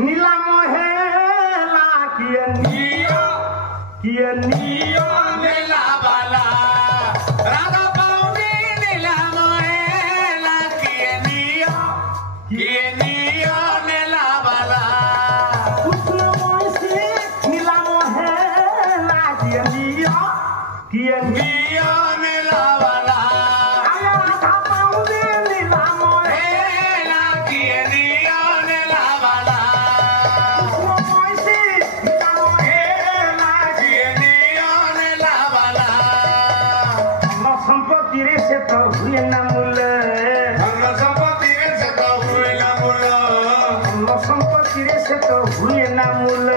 নিলাম হেলা কিয়ে নিয় মেলা বালা রাধা পাউনি নিলাম হেলা কিয়ে নিয় মেলা বালা কৃষ্ণ বংশী নিলাম হেলা কিয়ে নিয় মেলা বালা সম্পত্তিরে সে তো হুয়ে না মূল